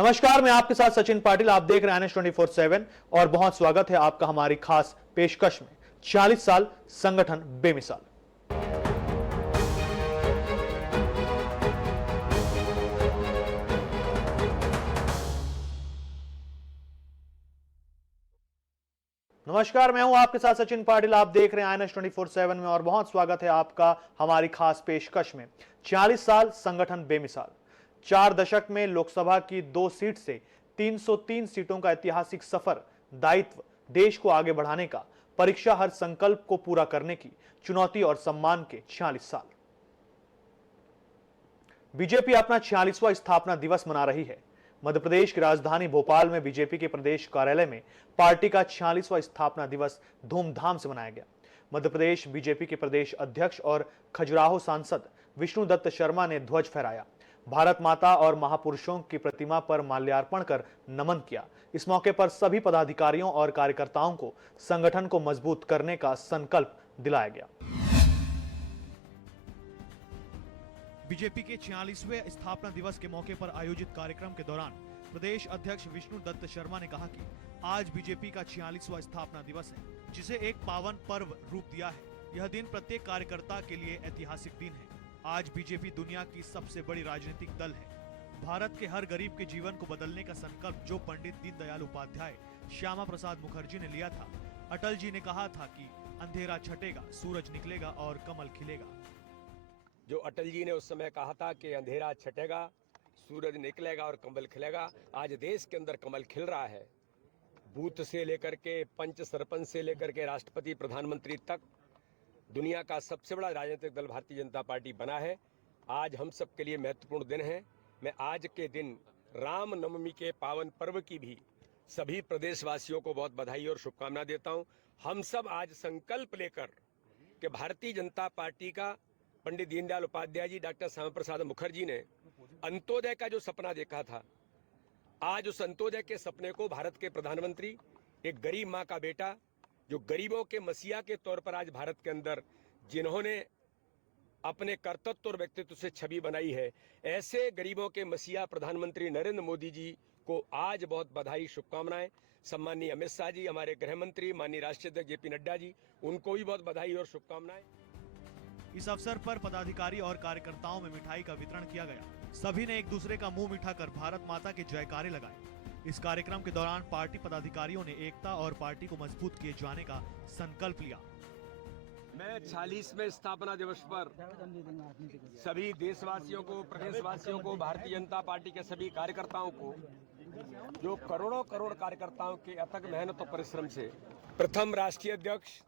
नमस्कार, मैं आपके साथ सचिन पाटिल। आप देख रहे हैं NH24/7 और बहुत स्वागत है आपका हमारी खास पेशकश में 40 साल संगठन बेमिसाल। नमस्कार, मैं हूं आपके साथ सचिन पाटिल। आप देख रहे हैं NH24/7 में और बहुत स्वागत है आपका हमारी खास पेशकश में 40 साल संगठन बेमिसाल। 4 दशक में लोकसभा की 2 सीट से 303 सीटों का ऐतिहासिक सफर, दायित्व, देश को आगे बढ़ाने का, परीक्षा हर संकल्प को पूरा करने की, चुनौती और सम्मान के 40 साल। बीजेपी अपना 46वां स्थापना दिवस मना रही है। मध्य प्रदेश की राजधानी भोपाल में बीजेपी के प्रदेश कार्यालय में पार्टी का 46वां स्थापना दिवस धूमधाम से मनाया गया। मध्य प्रदेश बीजेपी के प्रदेश अध्यक्ष और खजुराहो सांसद विष्णु दत्त शर्मा ने ध्वज फहराया, भारत माता और महापुरुषों की प्रतिमा पर माल्यार्पण कर नमन किया। इस मौके पर सभी पदाधिकारियों और कार्यकर्ताओं को संगठन को मजबूत करने का संकल्प दिलाया गया। बीजेपी के 46वें स्थापना दिवस के मौके पर आयोजित कार्यक्रम के दौरान प्रदेश अध्यक्ष विष्णु दत्त शर्मा ने कहा कि आज बीजेपी का 46वां स्थापना दिवस है, जिसे एक पावन पर्व रूप दिया है। यह दिन प्रत्येक कार्यकर्ता के लिए ऐतिहासिक दिन है। आज बीजेपी दुनिया की सबसे बड़ी राजनीतिक दल है। भारत के हर गरीब के जीवन को बदलने का संकल्प जो पंडित दीनदयाल उपाध्याय, श्यामा प्रसाद मुखर्जी ने लिया था। अटल जी ने कहा था कि अंधेरा छटेगा, सूरज निकलेगा और कमल खिलेगा। जो अटल जी ने उस समय कहा था कि अंधेरा छटेगा, सूरज निकलेगा और कमल खिलेगा, आज देश के अंदर कमल खिल रहा है। बूथ से लेकर के पंच सरपंच से लेकर के राष्ट्रपति प्रधानमंत्री तक दुनिया का सबसे बड़ा राजनीतिक दल भारतीय जनता पार्टी बना है। आज हम सब के लिए महत्वपूर्ण दिन है। मैं आज के दिन राम नवमी के पावन पर्व की भी सभी प्रदेशवासियों को बहुत बधाई और शुभकामना देता हूं। हम सब आज संकल्प लेकर कि भारतीय जनता पार्टी का पंडित दीनदयाल उपाध्याय जी, डॉक्टर श्यामा प्रसाद मुखर्जी ने अंत्योदय का जो सपना देखा था, आज उस अंत्योदय के सपने को भारत के प्रधानमंत्री, एक गरीब माँ का बेटा, जो गरीबों के मसीहा के तौर पर आज भारत के अंदर जिन्होंने अपने कर्तव्य और व्यक्तित्व से छवि बनाई है, ऐसे गरीबों के मसीहा प्रधानमंत्री नरेंद्र मोदी जी को आज बहुत बधाई, शुभकामनाएं। सम्माननीय अमित शाह जी, हमारे गृह मंत्री, माननीय राष्ट्रीय अध्यक्ष JP नड्डा जी, उनको भी बहुत बधाई और शुभकामनाएं। इस अवसर पर पदाधिकारी और कार्यकर्ताओं में मिठाई का वितरण किया गया। सभी ने एक दूसरे का मुंह मीठा कर भारत माता के जयकारे लगाए। इस कार्यक्रम के दौरान पार्टी पदाधिकारियों ने एकता और पार्टी को मजबूत किए जाने का संकल्प लिया। मैं 46वें स्थापना दिवस पर सभी देशवासियों को, प्रदेशवासियों को, भारतीय जनता पार्टी के सभी कार्यकर्ताओं को, जो करोड़ों करोड़ कार्यकर्ताओं के अथक मेहनत और परिश्रम से प्रथम राष्ट्रीय अध्यक्ष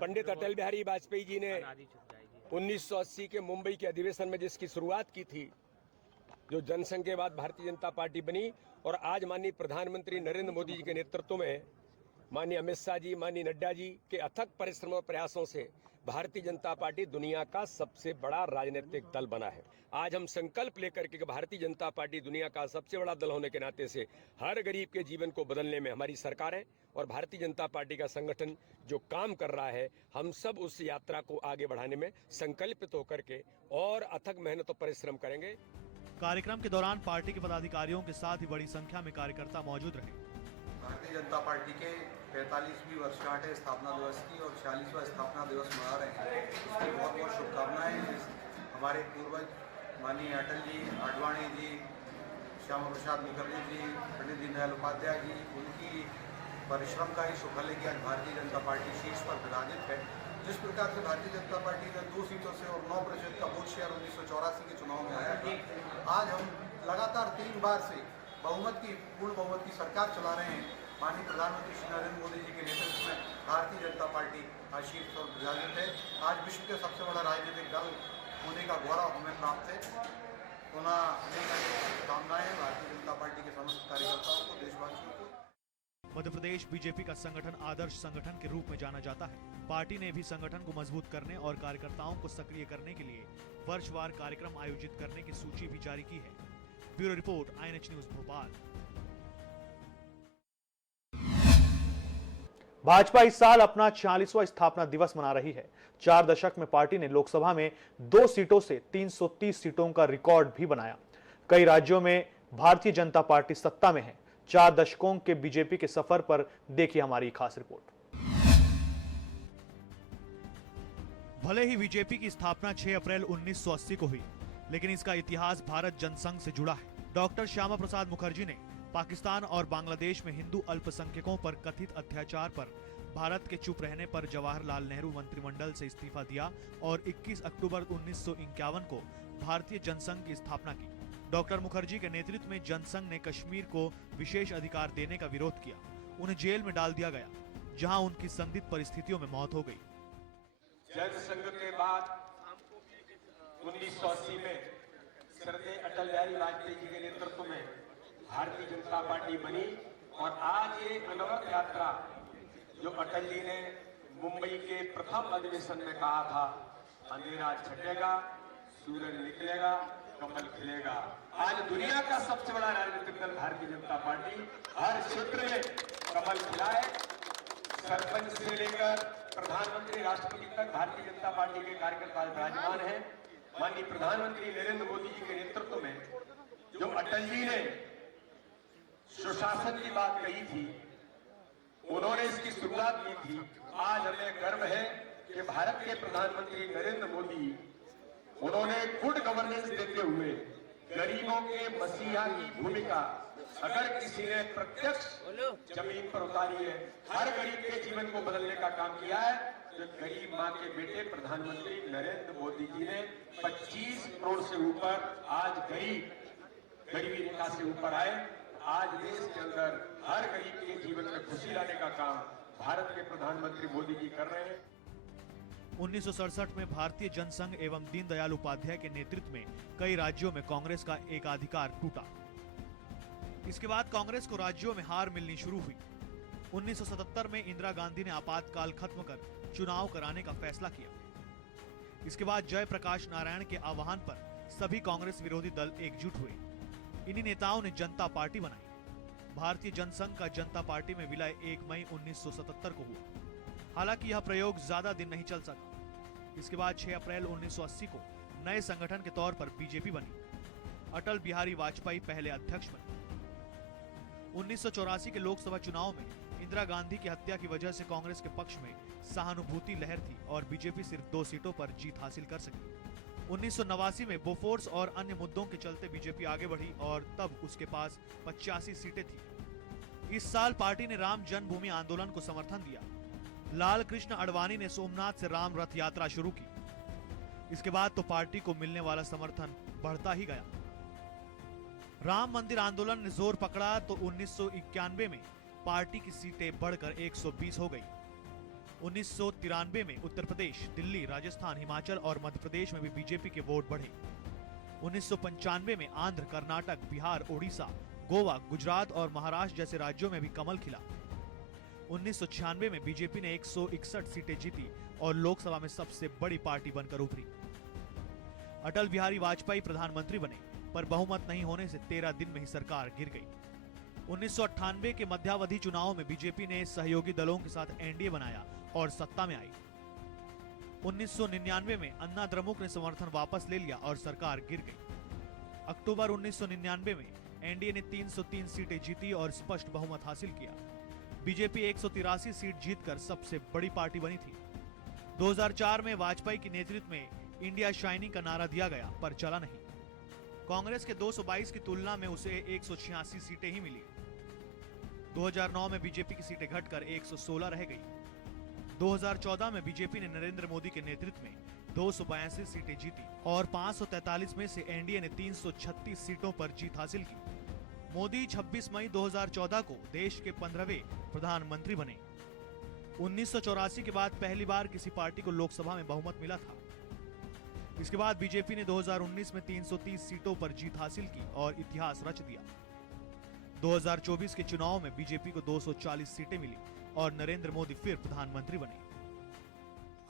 पंडित अटल बिहारी वाजपेयी जी ने 1980 के मुंबई के अधिवेशन में जिसकी शुरुआत की थी, जो जनसंघ के बाद भारतीय जनता पार्टी बनी, और आज माननीय प्रधानमंत्री नरेंद्र मोदी जी के नेतृत्व में माननीय अमित शाह जी, माननीय नड्डा जी के अथक परिश्रम और प्रयासों से भारतीय जनता पार्टी दुनिया का सबसे बड़ा राजनीतिक दल बना है। आज हम संकल्प लेकर के भारतीय जनता पार्टी दुनिया का सबसे बड़ा दल होने के नाते से हर गरीब के जीवन को बदलने में हमारी सरकार है और भारतीय जनता पार्टी का संगठन जो काम कर रहा है, हम सब उस यात्रा को आगे बढ़ाने में संकल्पित होकर के और अथक मेहनत और परिश्रम करेंगे। कार्यक्रम के दौरान पार्टी के पदाधिकारियों के साथ ही बड़ी संख्या में कार्यकर्ता मौजूद रहे। भारतीय जनता पार्टी के 45वीं वर्षगांठ है स्थापना दिवस की और 46वां स्थापना दिवस मना रहे हैं। उसकी बहुत बहुत शुभकामनाएं। हमारे पूर्वज माननीय अटल जी, आडवाणी जी, श्यामा प्रसाद मुखर्जी जी, पंडित दीनदयाल उपाध्याय जी, उनकी परिश्रम का ही सुफल है कि आज भारतीय जनता पार्टी शीर्ष पर विराजित है। जिस प्रकार से भारतीय जनता पार्टी का 2 सीटों से और 9% का वोट शेयर 1984 के चुनाव में आया था, आज हम लगातार 3 बार से पूर्ण बहुमत की सरकार चला रहे हैं। माननीय प्रधानमंत्री श्री नरेंद्र मोदी जी के नेतृत्व में भारतीय जनता पार्टी आज शीर्ष पर विराजित है। आज विश्व के सबसे बड़ा राजनीतिक दल होने का गौरव हमें प्राप्त है। पुनः अनेक शुभकामनाएं भारतीय जनता पार्टी के समस्त कार्यकर्ताओं को, देशवासियों को। मध्य प्रदेश बीजेपी का संगठन आदर्श संगठन के रूप में जाना जाता है। पार्टी ने भी संगठन को मजबूत करने और कार्यकर्ताओं को सक्रिय करने के लिए वर्षवार कार्यक्रम आयोजित करने की सूची भी जारी की है। Bureau report, INH news Bhopal. Bhajpa इस साल अपना 46वां स्थापना दिवस मना रही है। 4 दशक में पार्टी ने लोकसभा में 2 सीटों से 330 सीटों का रिकॉर्ड भी बनाया। कई राज्यों में भारतीय जनता पार्टी सत्ता में है। 4 दशकों के बीजेपी के सफर पर देखिए हमारी खास रिपोर्ट। भले ही बीजेपी की स्थापना 6 अप्रैल 1980 को हुई, लेकिन इसका इतिहास भारत जनसंघ से जुड़ा है। डॉक्टर श्यामा प्रसाद मुखर्जी ने पाकिस्तान और बांग्लादेश में हिंदू अल्पसंख्यकों पर कथित अत्याचार पर भारत के चुप रहने पर जवाहरलाल नेहरू मंत्रिमंडल से इस्तीफा दिया और 21 अक्टूबर 1951 को भारतीय जनसंघ की स्थापना की। डॉक्टर मुखर्जी के नेतृत्व में जनसंघ ने कश्मीर को विशेष अधिकार देने का विरोध किया। उन्हें जेल में डाल दिया गया, जहां उनकी संदिग्ध परिस्थितियों में मौत हो गई। जनसंघ के बाद 1980 में श्रद्धेय अटल बिहारी वाजपेयी जी के नेतृत्व में भारतीय जनता पार्टी बनी और आज ये अनवरत यात्रा जो अटल जी ने मुंबई के प्रथम अधिवेशन में कहा था, अंधेरा छटेगा, सूरज निकलेगा, कमल खिलेगा। आज दुनिया का सबसे बड़ा राजनीतिक दल भारतीय जनता पार्टी हर क्षेत्र में कमल खिलाए। सरपंच से लेकर प्रधानमंत्री, राष्ट्रपति तक भारतीय जनता पार्टी के कार्यकर्ता विराजमान हैं। माननीय प्रधानमंत्री नरेंद्र मोदी जी के नेतृत्व में जो अटल जी ने सुशासन की बात कही थी, उन्होंने इसकी शुरुआत की थी। आज हमें गर्व है कि भारत के प्रधानमंत्री नरेंद्र मोदी, उन्होंने गुड गवर्नेंस देते हुए गरीबों के मसीहा की भूमिका अगर किसी ने प्रत्यक्ष जमीन पर उतारी है, हर गरीब के जीवन को बदलने का काम किया है, तो गरीब मां के बेटे प्रधानमंत्री नरेंद्र मोदी जी ने 25 करोड़ से ऊपर आज गरीबी रेखा से ऊपर आए। आज देश के अंदर हर गरीब के जीवन में खुशी लाने का काम भारत के प्रधानमंत्री मोदी जी कर रहे हैं। 1967 में भारतीय जनसंघ एवं दीनदयाल उपाध्याय के नेतृत्व में कई राज्यों में कांग्रेस का एकाधिकार टूटा। इसके बाद कांग्रेस को राज्यों में हार मिलनी शुरू हुई। 1977 में इंदिरा गांधी ने आपातकाल खत्म कर चुनाव कराने का फैसला किया। इसके बाद जयप्रकाश नारायण के आह्वान पर सभी कांग्रेस विरोधी दल एकजुट हुए। इन्हीं नेताओं ने जनता पार्टी बनाई। भारतीय जनसंघ का जनता पार्टी में विलय 1 मई 1977 को हुआ। हालांकि यह प्रयोग ज्यादा दिन नहीं चल सका। इसके बाद 6 अप्रैल 1980 को नए संगठन के तौर पर बीजेपी बनी। अटल बिहारी वाजपेयी पहले अध्यक्ष बने। 1984 के लोकसभा चुनाव में इंदिरा गांधी की हत्या की वजह से कांग्रेस के पक्ष में सहानुभूति लहर थी और बीजेपी सिर्फ 2 सीटों पर जीत हासिल कर सकी। 1989 में बोफोर्स और अन्य मुद्दों के चलते बीजेपी आगे बढ़ी और तब उसके पास 85 सीटें थी। इस साल पार्टी ने राम जन्मभूमि आंदोलन को समर्थन दिया। लाल कृष्ण आडवाणी ने सोमनाथ से राम रथ यात्रा शुरू की। इसके बाद तो पार्टी को मिलने वाला समर्थन बढ़ता ही गया। राम मंदिर आंदोलन ने जोर पकड़ा तो 1991 में पार्टी की सीटें बढ़कर 120 हो गई। 1993 में उत्तर प्रदेश, दिल्ली, राजस्थान, हिमाचल और मध्य प्रदेश में भी बीजेपी के वोट बढ़े। 1995 में आंध्र, कर्नाटक, बिहार, ओडिशा, गोवा, गुजरात और महाराष्ट्र जैसे राज्यों में भी कमल खिला। 1996 में बीजेपी ने 161 सीटें जीती और लोकसभा में सबसे बड़ी पार्टी बनकर उभरी। अटल बिहारी वाजपेयी प्रधानमंत्री बने, पर बहुमत नहीं होने से 13 दिन में ही सरकार गिर गई। 1998 के मध्यावधि चुनाव में बीजेपी ने सहयोगी दलों के साथ एनडीए बनाया और सत्ता में आई। 1999 में अन्ना द्रमुक ने समर्थन वापस ले लिया और सरकार गिर गई। अक्टूबर 1999 में एनडीए ने 303 सीटें जीती और स्पष्ट बहुमत हासिल किया। बीजेपी 183 सीट जीतकर सबसे बड़ी पार्टी बनी थी। 2004 में वाजपेयी के नेतृत्व में इंडिया शाइनिंग का नारा दिया गया, पर चला नहीं। कांग्रेस के 222 की तुलना में उसे 186 सीटें ही मिली। 2009 में बीजेपी की सीटें घटकर 116 रह गई। 2014 में बीजेपी ने नरेंद्र मोदी के नेतृत्व में 282 सीटें जीती और 543 में से एनडीए ने 336 सीटों पर जीत हासिल की। मोदी 26 मई 2014 को देश के 15वें प्रधानमंत्री बने। 1984 के बाद पहली बार किसी पार्टी को लोकसभा में बहुमत मिला था। इसके बाद बीजेपी ने 2019 में 330 सीटों पर जीत हासिल की और इतिहास रच दिया। 2024 के चुनाव में बीजेपी को 240 सीटें मिली और नरेंद्र मोदी फिर प्रधानमंत्री बने।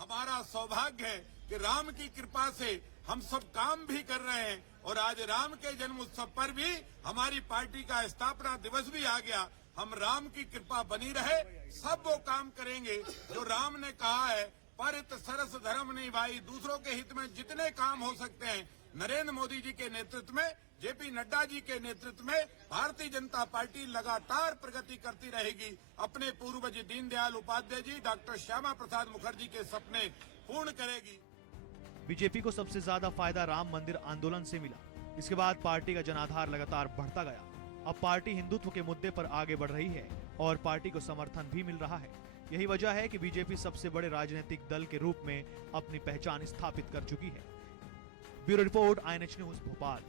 हमारा सौभाग्य है कि राम की कृपा से हम सब काम भी कर रहे हैं और आज राम के जन्म उत्सव पर भी हमारी पार्टी का स्थापना दिवस भी आ गया। हम राम की कृपा बनी रहे, सब वो काम करेंगे जो राम ने कहा है, परित सरस धर्म नहीं भाई। दूसरों के हित में जितने काम हो सकते हैं नरेंद्र मोदी जी के नेतृत्व में, जेपी नड्डा जी के नेतृत्व में भारतीय जनता पार्टी लगातार प्रगति करती रहेगी। अपने पूर्वज दीनदयाल उपाध्याय जी, डॉक्टर श्यामा प्रसाद मुखर्जी के सपने पूर्ण करेगी। बीजेपी को सबसे ज्यादा फायदा राम मंदिर आंदोलन से मिला। इसके बाद पार्टी का जनाधार लगातार बढ़ता गया। अब पार्टी हिंदुत्व के मुद्दे पर आगे बढ़ रही है और पार्टी को समर्थन भी मिल रहा है। यही वजह है कि बीजेपी सबसे बड़े राजनीतिक दल के रूप में अपनी पहचान स्थापित कर चुकी है। Bureau report, INH news, Bhopal.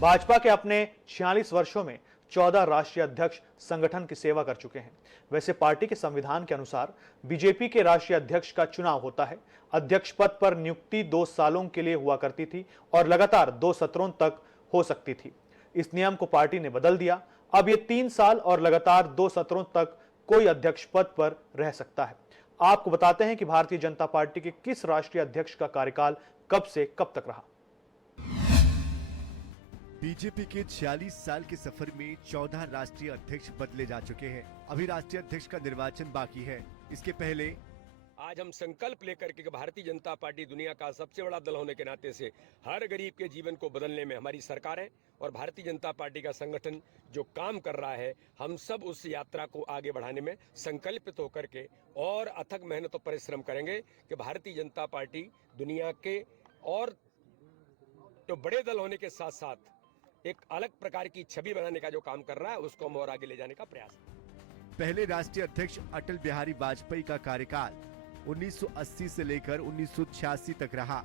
Bhajpa के अपने 46 वर्षों में 14 राष्ट्रीय अध्यक्ष संगठन की सेवा कर चुके हैं। वैसे पार्टी के संविधान के अनुसार बीजेपी के राष्ट्रीय अध्यक्ष का चुनाव होता है। अध्यक्ष पद पर नियुक्ति 2 सालों के लिए हुआ करती थी और लगातार 2 सत्रों तक हो सकती थी। इस नियम को पार्टी ने बदल दिया। अब ये 3 साल और लगातार 2 सत्रों तक कोई अध्यक्ष पद पर रह सकता है। आपको बताते हैं कि भारतीय जनता पार्टी के किस राष्ट्रीय अध्यक्ष का कार्यकाल कब से कब तक रहा। बीजेपी के 46 साल के सफर में 14 राष्ट्रीय अध्यक्ष बदले जा चुके हैं। अभी राष्ट्रीय अध्यक्ष का निर्वाचन बाकी है। इसके पहले आज हम संकल्प लेकर के भारतीय जनता पार्टी दुनिया का सबसे बड़ा दल होने के नाते से हर गरीब के जीवन को बदलने में हमारी सरकार है और भारतीय जनता पार्टी का संगठन जो काम कर रहा है, हम सब उस यात्रा को आगे बढ़ाने में संकल्पित होकर के और अथक मेहनत और परिश्रम करेंगे कि भारतीय जनता पार्टी दुनिया के और तो बड़े दल होने के साथ साथ एक अलग प्रकार की छवि बनाने का जो काम कर रहा है, उसको हम और आगे ले जाने का प्रयास। पहले राष्ट्रीय अध्यक्ष अटल बिहारी वाजपेयी का कार्यकाल 1980 से लेकर 1986 तक रहा।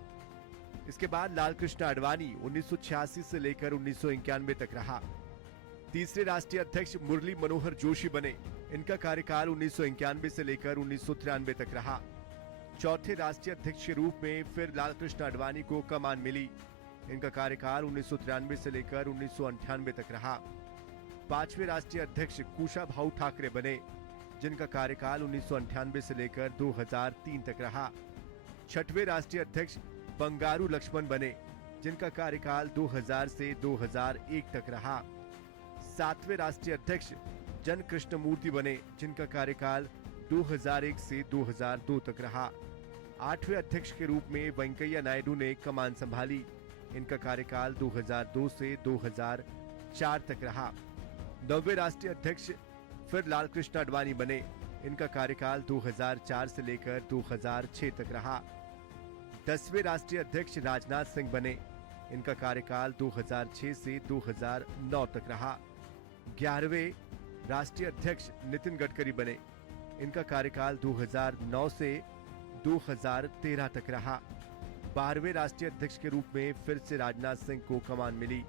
इसके बाद लालकृष्ण आडवाणी 1986 से लेकर 1991 तक रहा। तीसरे राष्ट्रीय अध्यक्ष मुरली मनोहर जोशी बने। इनका कार्यकाल 1991 से लेकर 1993 तक रहा। चौथे राष्ट्रीय अध्यक्ष के रूप में फिर लालकृष्ण आडवाणी को कमान मिली। इनका कार्यकाल 1993 से लेकर 1998 तक रहा। पांचवें राष्ट्रीय अध्यक्ष कुशाभाऊ ठाकरे बने, जिनका कार्यकाल 1998 से लेकर 2003 तक रहा। छठवें राष्ट्रीय अध्यक्ष बंगारू लक्ष्मण बने, जिनका कार्यकाल 2000 से 2001 तक रहा। सातवें राष्ट्रीय अध्यक्ष जन कृष्णमूर्ति बने, जिनका कार्यकाल 2001 से 2002 तक रहा। आठवें अध्यक्ष के रूप में वेंकैया नायडू ने कमान संभाली। इनका कार्यकाल 2002 से 2004 तक रहा। नौवें राष्ट्रीय अध्यक्ष फिर लालकृष्ण आडवाणी बने। इनका कार्यकाल 2004 से लेकर 2006 तक रहा। 10वें राष्ट्रीय अध्यक्ष राजनाथ सिंह बने। इनका कार्यकाल 2006 से 2009 तक रहा। 11वें राष्ट्रीय अध्यक्ष नितिन गडकरी बने। इनका कार्यकाल 2009 से 2013 तक रहा। 12वें राष्ट्रीय अध्यक्ष के रूप में फिर से राजनाथ सिंह को कमान मिली।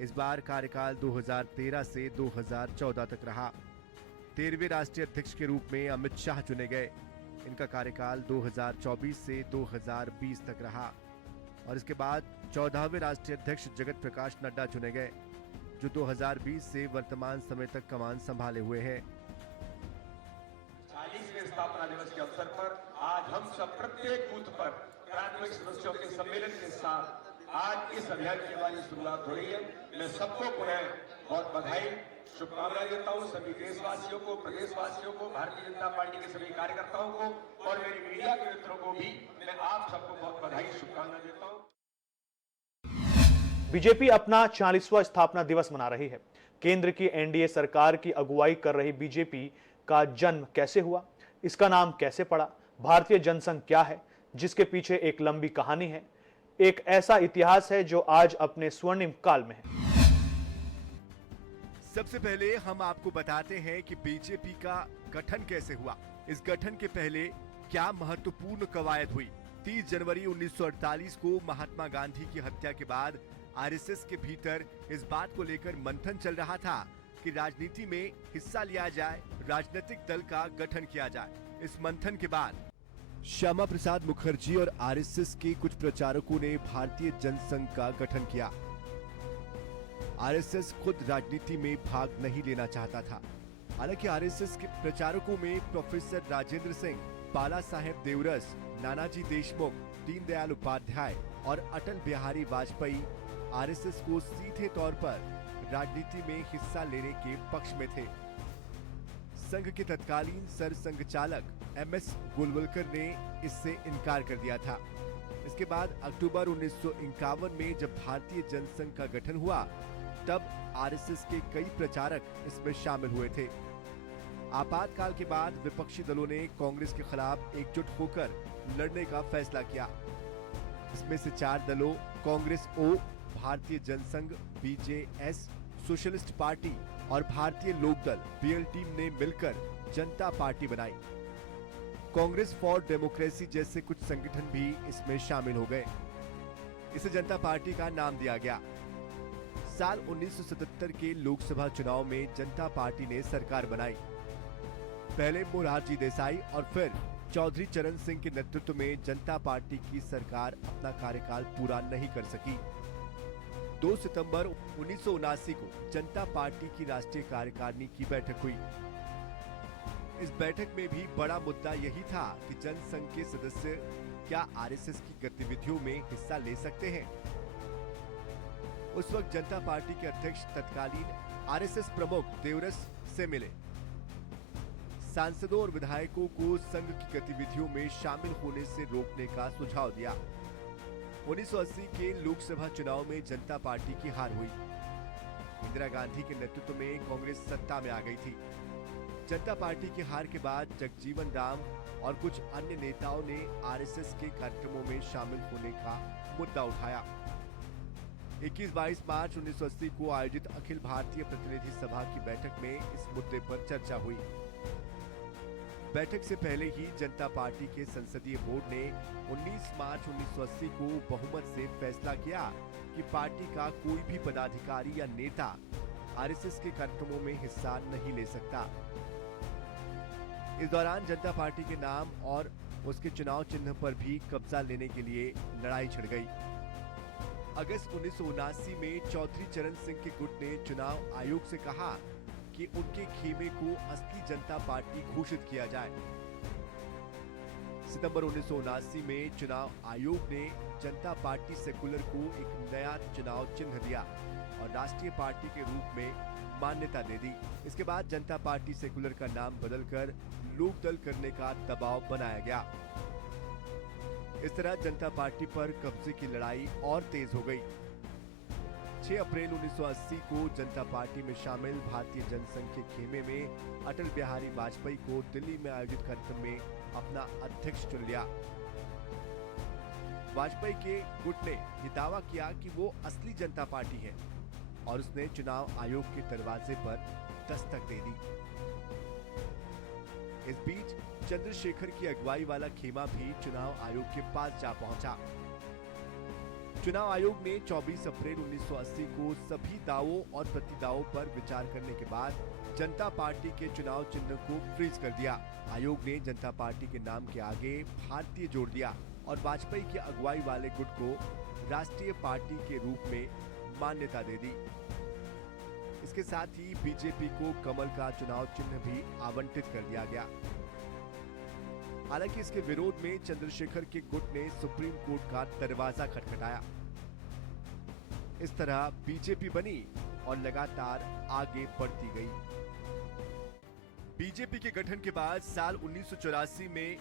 इस बार कार्यकाल 2013 से 2014 तक रहा। 13वें राष्ट्रीय अध्यक्ष के रूप में अमित शाह चुने गए। इनका कार्यकाल 2024 से 2020 तक रहा। और इसके बाद 14वें राष्ट्रीय अध्यक्ष जगत प्रकाश नड्डा चुने गए, जो 2020 से वर्तमान समय तक कमान संभाले हुए हैं। 40वें स्थापना दिवस के अवसर पर आज हम सब प्रत्येक बूथ पर प्राथमिक सदस्यों के सम्मेलन के साथ आज इस अभियान की हमारी शुरुआत हो रही है। मैं सबको पुनः बहुत बधाई, शुभकामनाएं देता हूं, सभी देशवासियों को, प्रदेशवासियों को, भारतीय जनता पार्टी के सभी कार्यकर्ताओं को और मेरे मीडिया के मित्रों को भी मैं आप सबको बहुत बधाई, शुभकामनाएं देता हूं। बीजेपी अपना 40वां स्थापना दिवस मना रही है। केंद्र की एनडीए सरकार की अगुवाई कर रही बीजेपी का जन्म कैसे हुआ, इसका नाम कैसे पड़ा, भारतीय जनसंघ क्या है, जिसके पीछे एक लंबी कहानी है, एक ऐसा इतिहास है जो आज अपने स्वर्णिम काल में है। सबसे पहले हम आपको बताते हैं कि बीजेपी का गठन कैसे हुआ। इस गठन के पहले क्या महत्वपूर्ण कवायद हुई। 30 जनवरी 1948 को महात्मा गांधी की हत्या के बाद आरएसएस के भीतर इस बात को लेकर मंथन चल रहा था कि राजनीति में हिस्सा लिया जाए, राजनीतिक दल का गठन किया जाए। इस मंथन के बाद श्यामा प्रसाद मुखर्जी और आरएसएस के कुछ प्रचारकों ने भारतीय जनसंघ का गठन किया। आरएसएस खुद राजनीति में भाग नहीं लेना चाहता था। हालांकि आरएसएस के प्रचारकों में प्रोफेसर राजेंद्र सिंह, बाला साहेब देवरस, नानाजी देशमुख, दीनदयाल उपाध्याय और अटल बिहारी वाजपेयी आरएसएस को सीधे तौर पर राजनीति में हिस्सा लेने के पक्ष में थे। संघ के तत्कालीन सरसंघ चालक एमएस गोलवलकर ने इससे इनकार कर दिया था। इस इसके बाद अक्टूबर 1951 में जब भारतीय जनसंघ का गठन हुआ, तब आरएसएस के कई प्रचारक इसमें शामिल हुए थे। आपातकाल के बाद विपक्षी दलों ने कांग्रेस के खिलाफ एकजुट होकर लड़ने का फैसला किया। इसमें से 4 दलों कांग्रेस ओ, भारतीय जनसंघ बीजेएस, सोशलिस्ट पार्टी और भारतीय लोकदल बीएलटी ने मिलकर जनता पार्टी बनाई। कांग्रेस फॉर डेमोक्रेसी जैसे कुछ संगठन भी इसमें शामिल हो गए। इसे जनता पार्टी का नाम दिया गया। साल 1977 के लोकसभा चुनाव में जनता पार्टी ने सरकार बनाई। पहले मोरारजी देसाई और फिर चौधरी चरण सिंह के नेतृत्व में जनता पार्टी की सरकार अपना कार्यकाल पूरा नहीं कर सकी। 2 सितंबर 1979 को जनता पार्टी की राष्ट्रीय कार्यकारिणी की बैठक हुई। इस बैठक में भी बड़ा मुद्दा यही था कि जनसंघ के सदस्य क्या आरएसएस की गतिविधियों में हिस्सा ले सकते हैं। उस वक्त जनता पार्टी के अध्यक्ष तत्कालीन आरएसएस प्रमुख देवरस से मिले। सांसदों और विधायकों को संघ की गतिविधियों में शामिल होने से रोकने का सुझाव दिया। 1980 के लोकसभा चुनाव में जनता पार्टी की हार हुई। इंदिरा गांधी के नेतृत्व में कांग्रेस सत्ता में आ गई थी। जनता पार्टी की हार के बाद जगजीवन राम और कुछ अन्य नेताओं ने आरएसएस के कार्यक्रमों में शामिल होने का मुद्दा उठाया। 21-22 मार्च 1980 को आयोजित अखिल भारतीय प्रतिनिधि सभा की बैठक में इस मुद्दे पर चर्चा हुई। बैठक से पहले ही जनता पार्टी के संसदीय बोर्ड ने 19 मार्च 1980 को बहुमत से फैसला किया कि पार्टी का कोई भी पदाधिकारी या नेता आरएसएस के कार्यक्रमों में हिस्सा नहीं ले सकता। इस दौरान जनता पार्टी के नाम और उसके चुनाव चिन्ह पर भी कब्जा लेने के लिए लड़ाई छिड़ गई। अगस्त 1979 में चौधरी चरण सिंह के गुट ने चुनाव आयोग से कहा कि उनके खेमे को असली जनता पार्टी घोषित किया जाए। सितंबर 1979 में चुनाव आयोग ने जनता पार्टी सेकुलर को एक नया चुनाव चिन्ह दिया और राष्ट्रीय पार्टी के रूप में मान्यता दे दी। इसके बाद जनता पार्टी सेकुलर का नाम बदलकर लोकदल करने का दबाव बनाया गया। इस तरह जनता पार्टी पर कब्जे की लड़ाई और तेज हो गई। 6 अप्रैल 1980 को जनता पार्टी में शामिल भारतीय जनसंघ के खेमे में अटल बिहारी वाजपेयी को दिल्ली में आयोजित कार्यक्रम में अपना अध्यक्ष चुन लिया। वाजपेयी के गुट ने यह दावा किया कि वो असली जनता पार्टी है और उसने चुनाव आयोग के दरवाजे पर दस्तक दे दी। इस बीच चंद्रशेखर की अगुवाई वाला खेमा भी चुनाव आयोग के पास जा पहुंचा। चुनाव आयोग ने 24 अप्रैल 1980 को सभी दावों और प्रतिदावों पर विचार करने के बाद जनता पार्टी के चुनाव चिन्ह को फ्रीज कर दिया। आयोग ने जनता पार्टी के नाम के आगे भारतीय जोड़ दिया और वाजपेयी की अगुवाई वाले गुट को राष्ट्रीय पार्टी के रूप में मान्यता दे दी। इसके साथ ही बीजेपी को कमल का चुनाव चिन्ह भी आवंटित कर दिया गया। हालांकि इसके विरोध में चंद्रशेखर के गुट ने सुप्रीम कोर्ट का दरवाजा खटखटाया। इस तरह बीजेपी बनी और लगातार आगे बढ़ती गई। बीजेपी के गठन के बाद साल 1984 में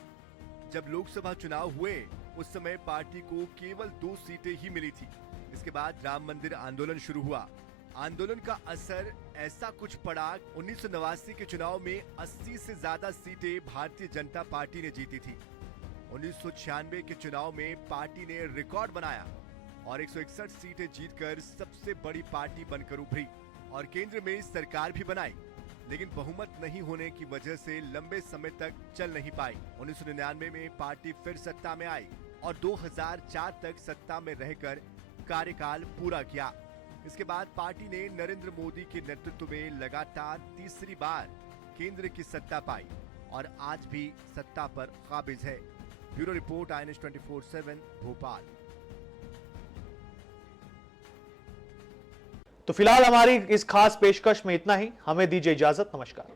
जब लोकसभा चुनाव हुए, उस समय पार्टी को केवल 2 सीटें ही मिली थी। इसके बाद राम मंदिर आंदोलन शुरू हुआ। आंदोलन का असर ऐसा कुछ पड़ा, 1989 के चुनाव में 80 से ज्यादा सीटें भारतीय जनता पार्टी ने जीती थी। 1996 के चुनाव में पार्टी ने रिकॉर्ड बनाया और 161 सीटें जीतकर सबसे बड़ी पार्टी बनकर उभरी और केंद्र में सरकार भी बनाई, लेकिन बहुमत नहीं होने की वजह से लंबे समय तक चल नहीं पाई। 1999 में पार्टी फिर सत्ता में आई और 2004 तक सत्ता में रहकर कार्यकाल पूरा किया। इसके बाद पार्टी ने नरेंद्र मोदी के नेतृत्व में लगातार तीसरी बार केंद्र की सत्ता पाई और आज भी सत्ता पर काबिज है। Bureau report INS 24/7 Bhopal. तो फिलहाल हमारी इस खास पेशकश में इतना ही। हमें दीजिए इजाजत। नमस्कार।